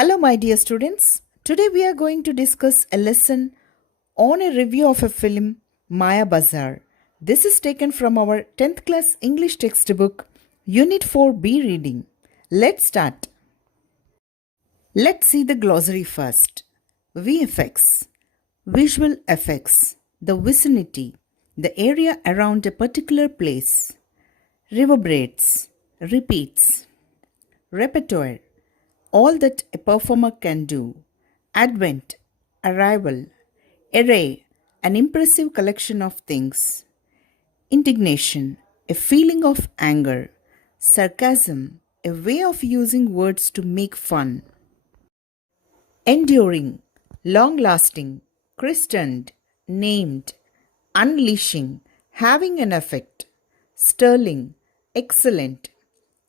Hello, my dear students. Today we are going to discuss a lesson on a review of a film, Maya Bazaar. This is taken from our 10th class English textbook, Unit 4B reading. Let's start. Let's see the glossary first. VFX, visual effects, the vicinity, the area around a particular place. Reverberates, repeats. Repertoire, all that a performer can do. Advent, arrival. Array, an impressive collection of things. Indignation, a feeling of anger. Sarcasm, a way of using words to make fun. Enduring, long lasting, christened, named. Unleashing, having an effect. Sterling, excellent.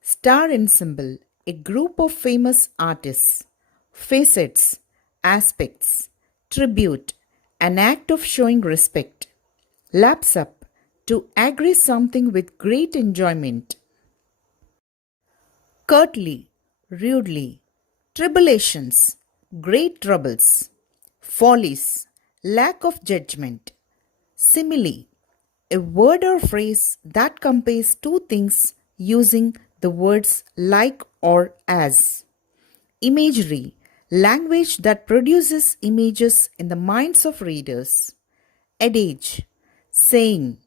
Star ensemble, a group of famous artists. Facets, aspects. Tribute, an act of showing respect. Lapse up, to agree something with great enjoyment. Curtly, rudely. Tribulations, great troubles. Follies, lack of judgment. Simile, a word or phrase that compares two things using the words like or as. Imagery, language that produces images in the minds of readers. Adage, saying,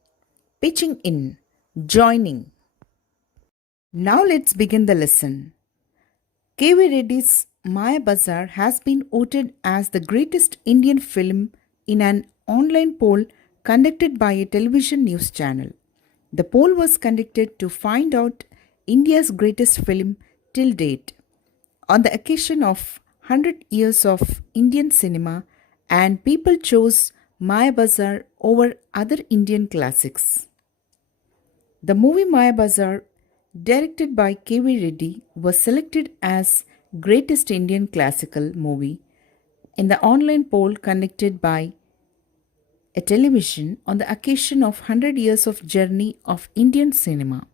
pitching in, joining. Now let's begin the lesson. K.V. Reddy's Maya Bazaar has been voted as the greatest Indian film in an online poll conducted by a television news channel. The poll was conducted to find out India's greatest film till date on the occasion of 100 years of Indian cinema, and people chose Maya Bazaar over other Indian classics. The movie Maya Bazaar, directed by K.V. Reddy, was selected as greatest Indian classical movie in the online poll conducted by a television on the occasion of 100 years of journey of Indian cinema.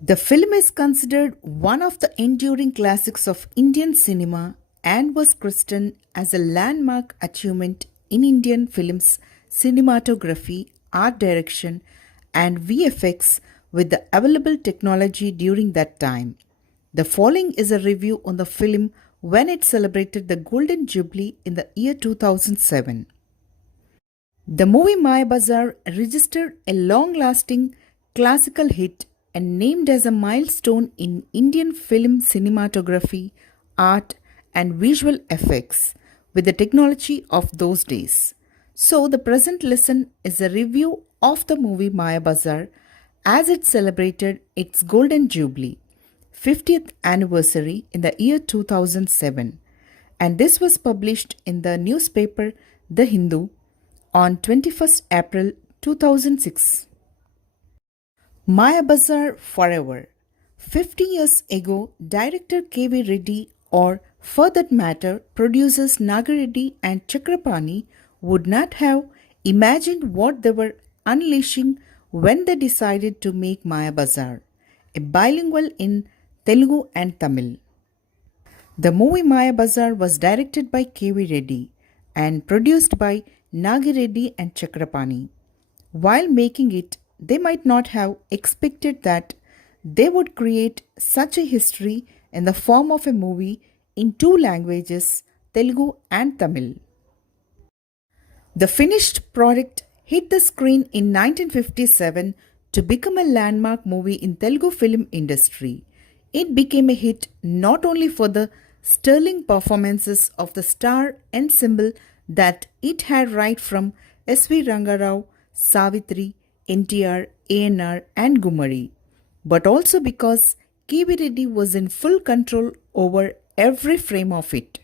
The film is considered one of the enduring classics of Indian cinema and was christened as a landmark achievement in Indian film's cinematography, art direction, and VFX with the available technology during that time. The following is a review on the film when it celebrated the Golden Jubilee in the year 2007. The movie Maya Bazaar registered a long-lasting classical hit and named as a milestone in Indian film cinematography, art, and visual effects with the technology of those days. So, the present lesson is a review of the movie Maya Bazaar as it celebrated its Golden Jubilee, 50th anniversary in the year 2007, and this was published in the newspaper The Hindu on 21st April 2006. Maya Bazaar Forever. 50 years ago, director K.V. Reddy, or for that matter, producers Nagareddy and Chakrapani, would not have imagined what they were unleashing when they decided to make Maya Bazaar, a bilingual in Telugu and Tamil. The movie Maya Bazaar was directed by K.V. Reddy and produced by Nagireddy and Chakrapani. While making it, they might not have expected that they would create such a history in the form of a movie in two languages, Telugu and Tamil. The finished product hit the screen in 1957 to become a landmark movie in Telugu film industry. It became a hit not only for the sterling performances of the star ensemble that it had right from S.V. Rangarao, Savitri, NTR, ANR, and Gumari, but also because K.V. Reddy was in full control over every frame of it.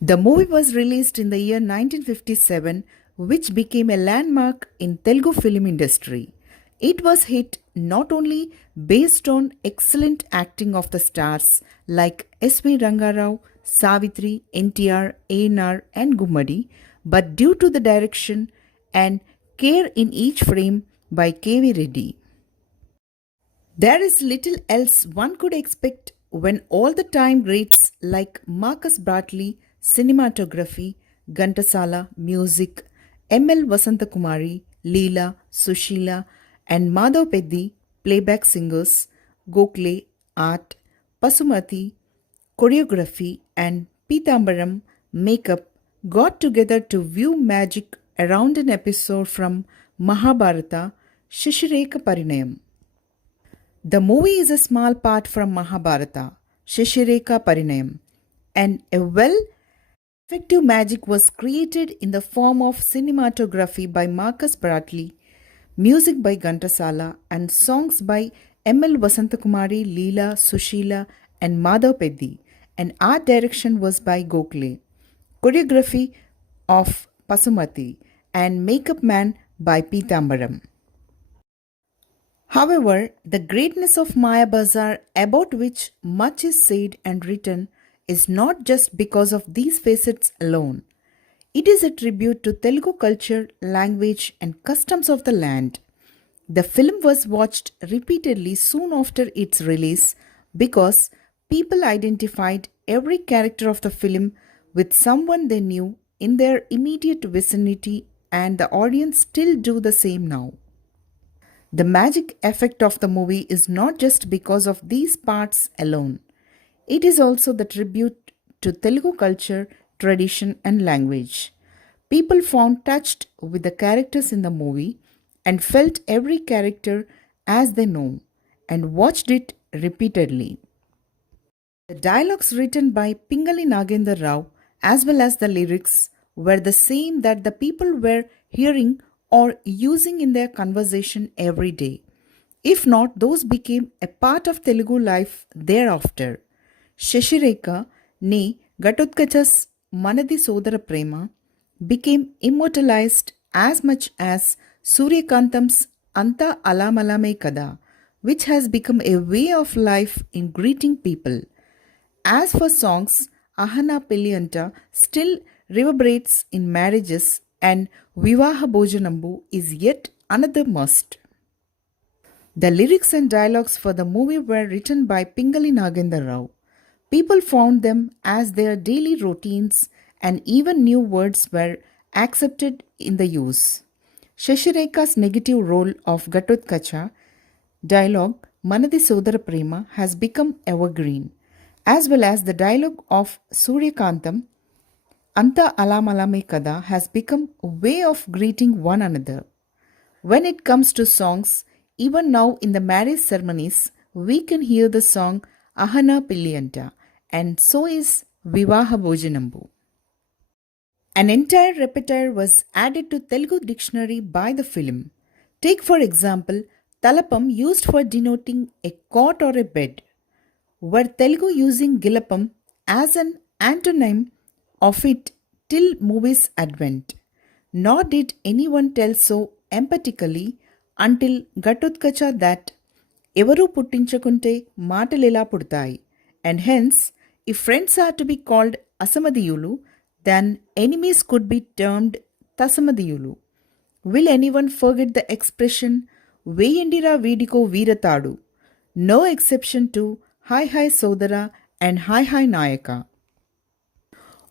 The movie was released in the year 1957, which became a landmark in Telugu film industry. It was hit not only based on excellent acting of the stars like S.V. Rangarao, Savitri, NTR, ANR, and Gummadi, but due to the direction and care in each frame by K.V. Reddy. There is little else one could expect when all the time greats like Marcus Bartley, cinematography, Ghantasala, music, M.L. Vasantakumari, Leela, Sushila, and Madhav Peddi, playback singers, Gokhale, art, Pasumati, choreography, and Pitambaram, makeup, got together to view magic around an episode from Mahabharata, Shishireka Parinayam. The movie is a small part from Mahabharata, Shishireka Parinayam, and a well effective magic was created in the form of cinematography by Marcus Bradley, music by Ghantasala, and songs by M.L. Vasantakumari, Leela, Sushila, and Madhav Peddi, and art direction was by Gokhale, choreography of Pasumati, and makeup man by Pitambaram. However, the greatness of Maya Bazaar, about which much is said and written, is not just because of these facets alone. It is a tribute to Telugu culture, language, and customs of the land. The film was watched repeatedly soon after its release because people identified every character of the film with someone they knew in their immediate vicinity, and the audience still do the same now. The magic effect of the movie is not just because of these parts alone. It is also the tribute to Telugu culture, tradition, and language. People found touched with the characters in the movie and felt every character as they know and watched it repeatedly. The dialogues written by Pingali Nagendra Rao as well as the lyrics were the same that the people were hearing or using in their conversation every day. If not, those became a part of Telugu life thereafter. Shashireka, ne Gatotkacha's Manadi Sodara Prema, became immortalized as much as Suryakantam's Anta Alamalame Kada, which has become a way of life in greeting people. As for songs, Ahana Pilliyanta still reverberates in marriages, and Vivaha Bhojanambu is yet another must. The lyrics and dialogues for the movie were written by Pingali Nagendra Rao. People found them as their daily routines, and even new words were accepted in the use. Shashireka's negative role of Gatotkacha dialogue Manadi Sodara Prema has become evergreen, as well as the dialogue of Suryakantam Anta Alamalame Kada has become a way of greeting one another. When it comes to songs, even now in the marriage ceremonies, we can hear the song Ahana Pilliyanta, and so is Vivaha Bhojanambu. An entire repertoire was added to Telugu dictionary by the film. Take for example, Talapam used for denoting a cot or a bed, were Telugu using Gilapam as an antonym of it till movie's advent. Nor did anyone tell so emphatically until Gatotkacha that ఎవరు పుట్టించకుంటే మాటలెలా పుడతాయి, and hence, if friends are to be called Asamadiyulu, then enemies could be termed Tasamadiyulu. Will anyone forget the expression Veyandira Vidiko Veeratadu? No exception to Hi Hi Sodara and Hi Hi Nayaka.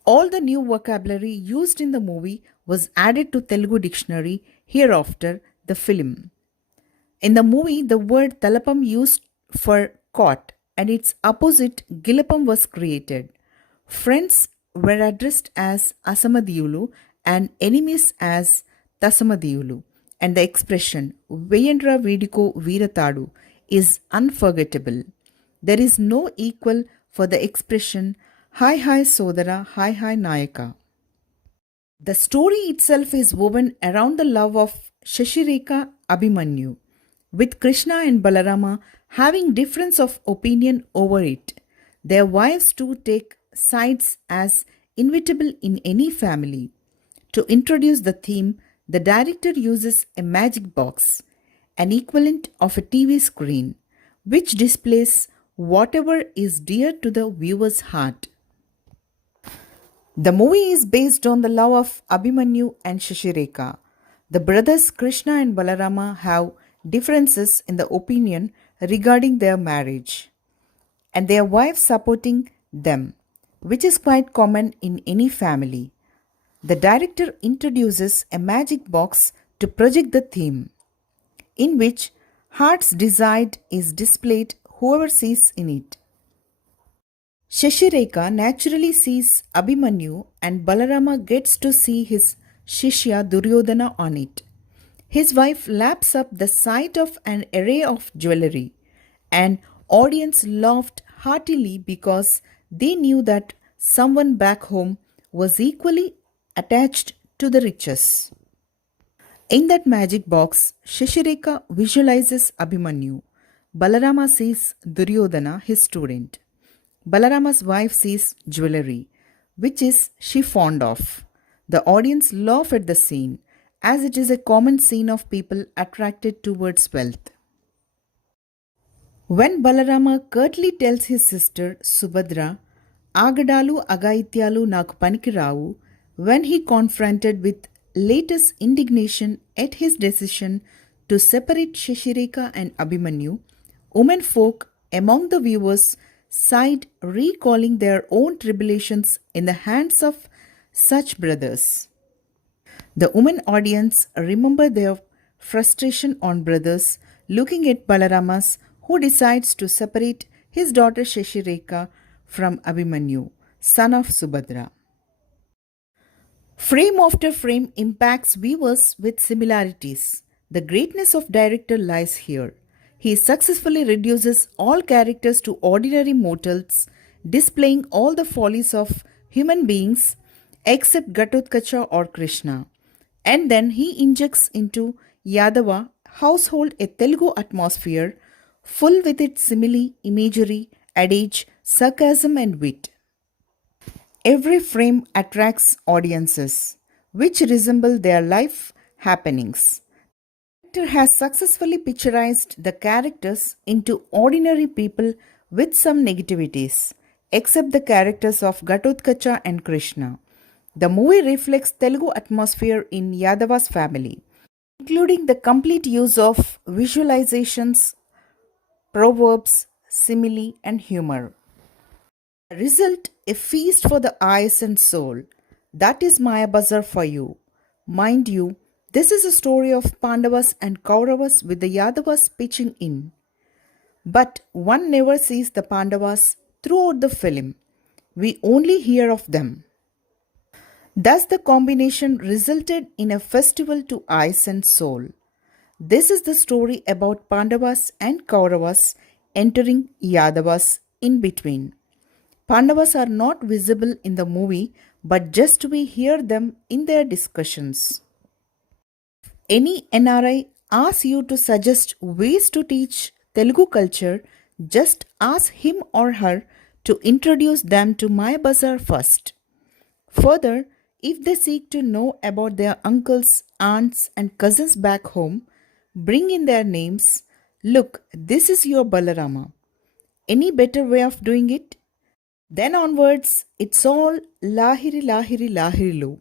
All the new vocabulary used in the movie was added to Telugu dictionary hereafter the film. In the movie, the word Talapam used for cot and its opposite Gilapam was created. Friends were addressed as Asamadiyulu and enemies as Tasamadiyulu, and the expression Veyandra Vidiko Veeratadu is unforgettable. There is no equal for the expression Hi Hi Sodara Hi Hi Nayaka. The story itself is woven around the love of Shashireka Abhimanyu, with Krishna and Balarama having difference of opinion over it. Their wives too take sides as inevitable in any family. To introduce the theme, the director uses a magic box, an equivalent of a TV screen, which displays whatever is dear to the viewer's heart. The movie is based on the love of Abhimanyu and Shashireka. The brothers Krishna and Balarama have differences in the opinion regarding their marriage. and their wives supporting them, which is quite common in any family. The director introduces a magic box to project the theme, in which heart's desired is displayed whoever sees in it. Shashireka naturally sees Abhimanyu and Balarama gets to see his Shishya Duryodhana on it. His wife laps up the sight of an array of jewelry, and audience laughed heartily because they knew that someone back home was equally attached to the riches. In that magic box, Shishireka visualizes Abhimanyu. Balarama sees Duryodhana, his student. Balarama's wife sees jewelry, which is she fond of. The audience laugh at the scene, as it is a common scene of people attracted towards wealth. When Balarama curtly tells his sister Subhadra, Agadalu Agaityalu Naku Panikiravu, when he confronted with latest indignation at his decision to separate Shashireka and Abhimanyu, women folk among the viewers sighed, recalling their own tribulations in the hands of such brothers. The women audience remember their frustration on brothers looking at Balaramas, who decides to separate his daughter Shashireka from Abhimanyu, son of Subhadra. Frame after frame impacts viewers with similarities. The greatness of director lies here. He successfully reduces all characters to ordinary mortals, displaying all the follies of human beings except Gatotkacha or Krishna. And then he injects into Yadava household a Telugu atmosphere full with its simile, imagery, adage, sarcasm, and wit. Every frame attracts audiences, which resemble their life happenings. The director has successfully picturized the characters into ordinary people with some negativities, except the characters of Gatotkacha and Krishna. The movie reflects Telugu atmosphere in Yadava's family, including the complete use of visualizations, proverbs, simile, and humor. Result a feast for the eyes and soul. That is Maya Bazaar for you. Mind you, this is a story of Pandavas and Kauravas with the Yadavas pitching in. But one never sees the Pandavas throughout the film. We only hear of them. Thus, the combination resulted in a festival to eyes and soul. This is the story about Pandavas and Kauravas entering Yadavas in between. Pandavas are not visible in the movie, but just we hear them in their discussions. Any NRI asks you to suggest ways to teach Telugu culture, just ask him or her to introduce them to My Bazaar first. Further, if they seek to know about their uncles, aunts, and cousins back home, bring in their names. Look, this is your Balarama. Any better way of doing it? Then onwards, it's all lahiri lahiri lahiri lo.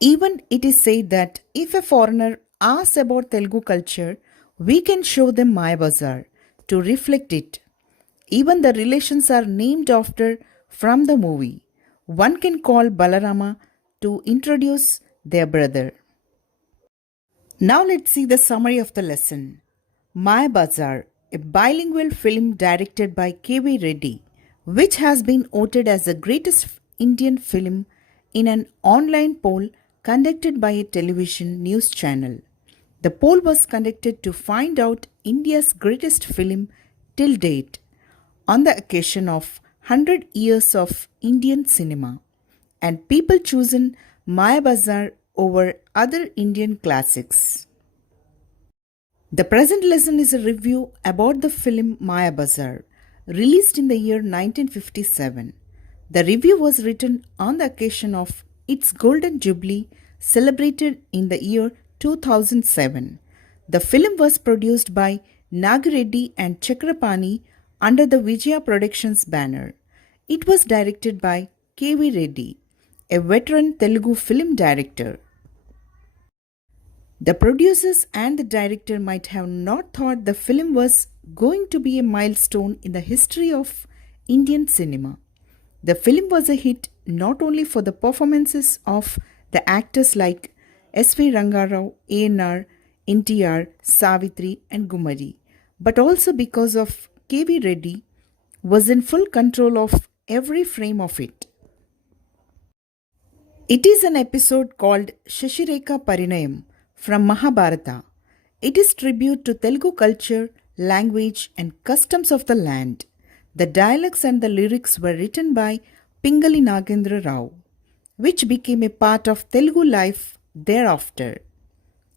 Even it is said that if a foreigner asks about Telugu culture, we can show them My Bazaar to reflect it. Even the relations are named after from the movie. One can call Balarama to introduce their brother. Now let's see the summary of the lesson. My Bazaar, a bilingual film directed by K.V. Reddy, which has been voted as the greatest Indian film in an online poll conducted by a television news channel. The poll was conducted to find out India's greatest film till date on the occasion of 100 years of Indian cinema, and people chosen Maya Bazaar over other Indian classics. The present lesson is a review about the film Maya Bazaar, released in the year 1957. The review was written on the occasion of its Golden Jubilee celebrated in the year 2007. The film was produced by Nagireddy and Chakrapani under the Vijaya Productions banner. It was directed by K.V. Reddy, a veteran Telugu film director. The producers and the director might have not thought the film was going to be a milestone in the history of Indian cinema. The film was a hit not only for the performances of the actors like S.V. Rangarao, A.N.R., NTR, Savitri, and Gumari, but also because of K.V. Reddy was in full control of every frame of it. It is an episode called Shashireka Parinayam from Mahabharata. It is tribute to Telugu culture, language, and customs of the land. The dialogues and the lyrics were written by Pingali Nagendra Rao, which became a part of Telugu life thereafter.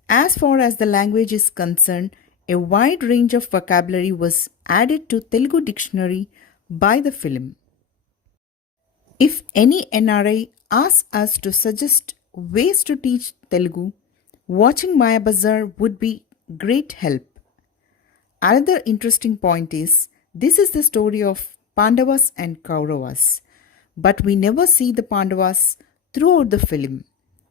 As far as the language is concerned, a wide range of vocabulary was added to Telugu dictionary by the film. If any NRI asks us to suggest ways to teach Telugu, watching Maya Bazaar would be great help. Another interesting point is this is the story of Pandavas and Kauravas, but we never see the Pandavas throughout the film.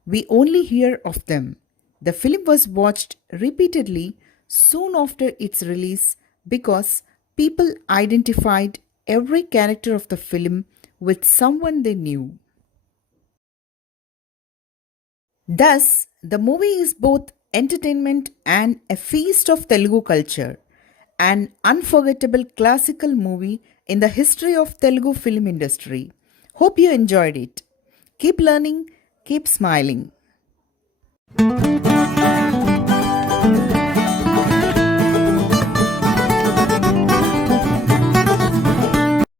We only hear of them. The film was watched repeatedly soon after its release because people identified every character of the film with someone they knew. Thus, the movie is both entertainment and a feast of Telugu culture, an unforgettable classical movie in the history of Telugu film industry. Hope you enjoyed it. Keep learning, keep smiling.